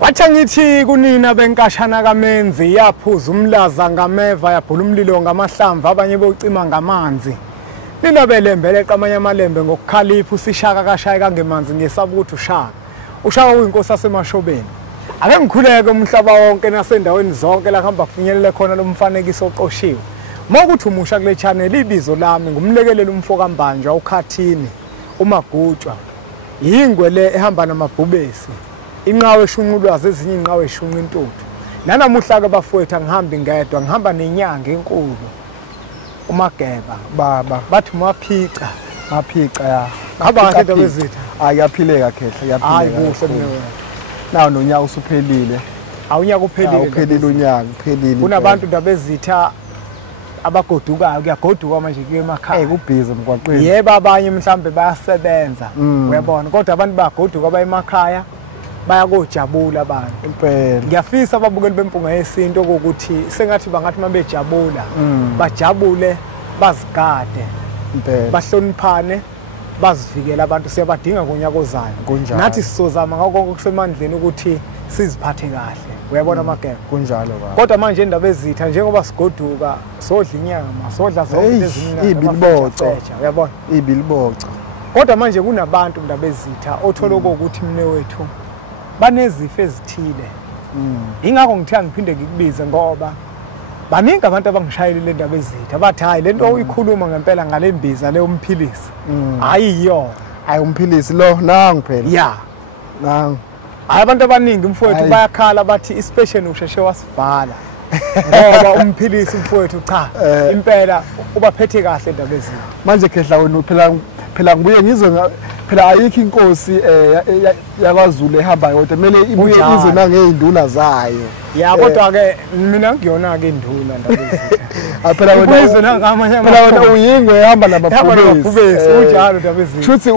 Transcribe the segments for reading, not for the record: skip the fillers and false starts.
Wathi ngithi kunina benkashana kaMenzi yaphuza umlaza ngameva yabhula umlilo ngamahlamvu abanye bocima ngamanzi. Lina belembele qamanye amalembe ngokukhalipha usishaka kashaya kangemanzi ngesaba ukuthi ushaka. Ushaka uyinkosi yasemashobeni. Ake ngikhuleke umhlaba wonke nasendaweni zonke la kuhamba kufinyelele khona lo mfanekiso oqoshiwe. Mokuthi umusha kule channel ibizo lami ngumlekeleli umfoka Mbanjwa uKhathini uMagutshwa. Yingwe le ehamba namabhubesi. Inqawe eshunqulwazi ezinye inqawe eshunqa intuthu. Nanamuhla ke bafowethu angihambi ngedwa ngihamba nenyanga enkulu. Umageba baba bathi maphica ya hamba kahle into bezitha ayaphileka khehle hayi kuhle mina nawo nonyaka usuphelile awunyaka uphelile unyaka uphelile kunabantu ndabezitha abagodukayo kuyagoduka manje kuye emakhaya kubhizi emgwaqweni yebo abanye mhlambe bayasebenza uyabona kodwa abantu bayagoduka bayemakhaya bayakojabula abantu impela ngiyafisa ababukeli bempunga yesinto ukuthi sengathi bangathi mabejabula bajabule bazigade impela bahloniphane bazivikela abantu siyabadinga ngonyaka ozayo nathi sizozama ngakho kusemandleni ukuthi siziphathe kahle uyabona amagema kunjalo baba kodwa manje indaba ezitha njengoba sigoduka sodla inyama sodla zonke eziningi ibiliboco uyabona ibiliboco kodwa manje kunabantu indaba ezitha othola ukuthi mne wethu banezifo ezithile ingakho ngithiya ngiphinde ngikubize ngoba baningi abantu abangishayelile indaba ezitha bathi hayi lento oyikhuluma ngempela ngalembiza le umphilisi hayi yona hayi umphilisi lo nangu phela ya nangu abantu abaningi mfowethu bayakhala bathi isipesheni usheshe wasivala ngoba umphilisi mfowethu cha impela ubaphethe kahle indaba ezitha manje khehla wena phela ngibuye ngizwe phela ayikho inkosi yakwaZulu ehamba yodwa kumele ibuye ize nangeinduna zayo ya kodwa ke mina ngiyona ke induna ndaba ezitha phela wena ize nangamanye phela wena uyingwe ehamba nababhubesi unjalo ndaba ezitha shuthi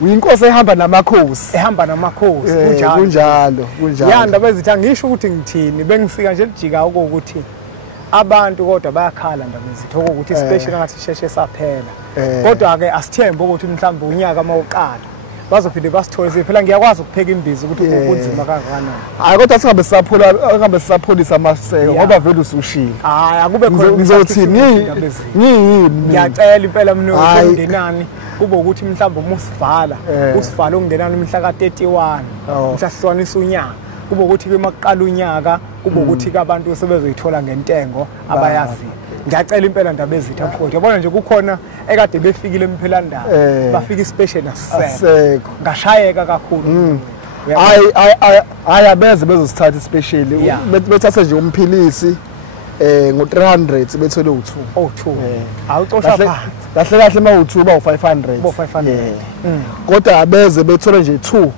uyinkosi ehamba namakhosi kunjalo ya ndaba ezitha ngisho ukuthi ngithini bengisika nje lijika ukuthi abantu kodwa bayakhala ndaba ezitha ukuthi especially ngathi sheshe saphela kodwa ke asithembe ukuthi mhlawumbe unyaka mawuqala bazophinde basithoze phela ngiyakwazi ukupheka imbizi ukuthi kunzima kangakanani hayi kodwa singabe sisapholisa amaseko ngoba vele usushila hayi akube khona ngizothini ngiyacela impela mina ungenani kube ukuthi mhlawumbe umusivala usivala ungenani mhla ka31 mhla sihlukanisa unyaka kube ukuthi ke makuqala unyaka kube ukuthi ke abantu sebezoyithola ngentengo abayazi ngiyacela impela ndaba ezitha mfowethu yabona nje kukhona ekade befikile emphelandaba bafika isipesheni asiseko ngashayeka kakhulu hayi abeze bezosithatha especially bethatha nje umphilisi ngo300 bethole u2 awucosha phansi kahle mawu2 bawu500 kodwa abeze bethole nje 2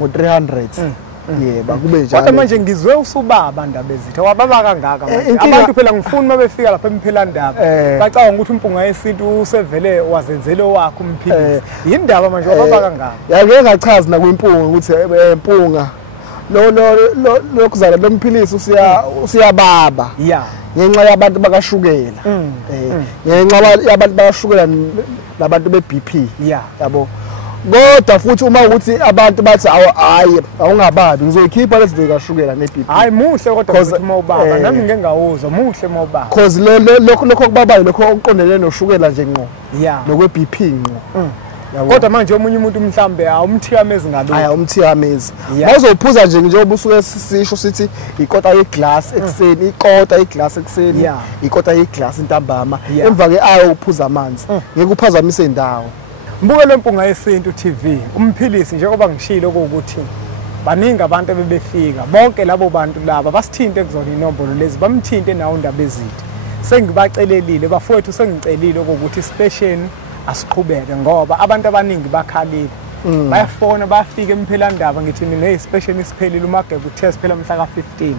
ngo300 yebo kube njalo kodwa manje ngizwe usubaba ndaba ezitha wababa kangaka manje abantu phela ngifuna mabefika lapha emphelandaba bacabanga ukuthi umpunga yesintu usevele wazenzele wakhe umphilisi yindaba manje wababa kangaka yake ngachaza na kwimpunga ukuthi impunga lo kuzala lomphilisi usiyababa ngenxa yabantu bakashukela ngenxa yabantu bakashukela nabantu beBP yabo kodwa futhi uma ukuthi abantu bathi hayi awungababi ngizoyikhipha lezi kashukela neBP hayi muhle kodwa ukuthi uma ubaba nami ngeke ngawuzwa muhle uma ubaba because lokho kubabayo lokho okuqondelene noshukela nje ngqo nokweBP ngqo kodwa manje omunye umuntu mhlambe awumthiyamezi ngalokho hayi umthiyamezi mawuzophuza nje njengoba usuke sisho sithi ikota yeglass ekseni ikota yeglass ekseni ikota yeglass intambama emva ke uphuza amanzi ngeke uphazamise indawo Mbuke lempunga yesintu TV umphilisi njengoba ngishilo ukuthi baningi abantu bebefika bonke labo bantu laba basithinte kuzona inombolo lezi bamthinte nawo indaba ezitha sengibacelelile bafowethu sengicelile ukuthi isipesheni asiqhubeke ngoba abantu abaningi bakhalile bayafona bafika emphelandaba ngithi nesipesheni isiphelile umageba utest phela mhla ka15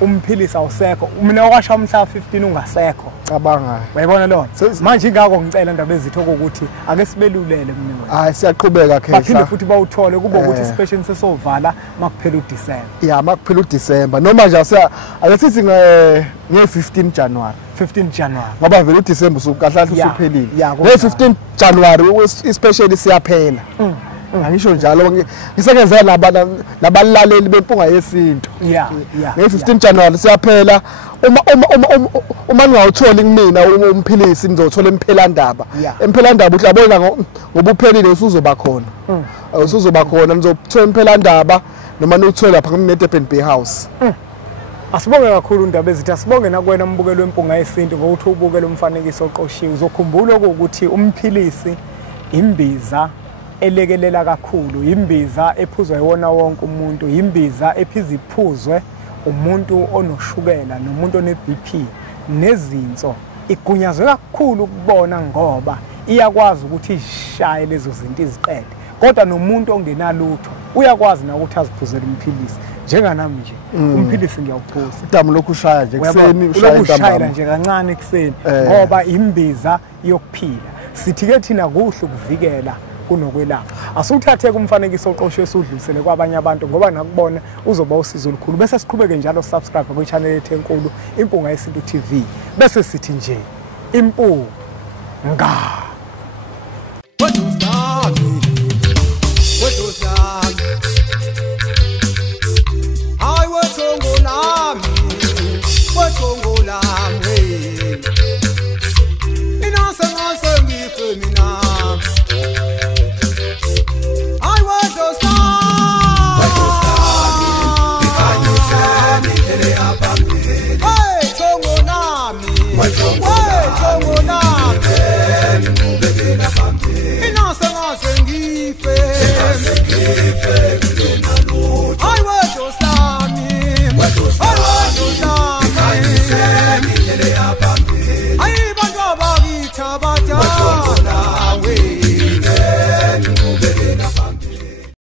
umphilisi awusekho mina okwasha mhla ka15 ungasekho cabanga uyabona lo manje ingakho ngicela indaba ezitha ukuthi ake sibelulele mina hayi siyaqhubeka khehla baphinde futhi bawuthole kube ukuthi isipesheni sesovala makuphela uDisemba makuphela uDisemba noma nje asithi nge15 January 15 January ngoba vele uDisemba usukahlahle usuphelile nge15 January especially siyaphela angisho njalo ngisengenzela nabalaleli bempunga yesintu nge-15 January siyaphela uma ngawutholi kumina umphilisi nizothola emphelandaba emphelandaba uhlabona ngobuphelile usuzoba khona usuzoba khona nizothola emphelandaba noma nuthola lapha kuNedban Bay House. Asibonge kakhulu indaba ezithi asibonge nakwena mbukelo wempunga yesintu ngokuthi ubukele umfanekiso oqoshiwe uzokhumbula ukuthi umphilisi imbiza elekelela kakhulu imbiza ephuzwa yiwona wonke umuntu imbiza ephiza iphuzwe umuntu onoshukela nomuntu one-BP nezinso igunyazwe kakhulu ukubona ngoba iyakwazi ukuthi ishaye lezo zinto iziqede kodwa nomuntu ongenalutho uyakwazi na ukuthi aziphuzele umphilisi njenganami nje umphilisi ngiyawuphuza idamu lokushaya nje kuseni ushaya nje kancane ekseni ngoba imbiza yokuphila sithi ke thina kuhle ukuvikela kunokwelapha asuthathe kumfanekiso oqoshiwe usudlulisele kwabanye abantu ngoba nakubona uzoba usizo olukhulu bese siqhubeke njalo subscribe ku channel yethu enkulu Impunga Yesintu TV bese sithi nje impunga What was that?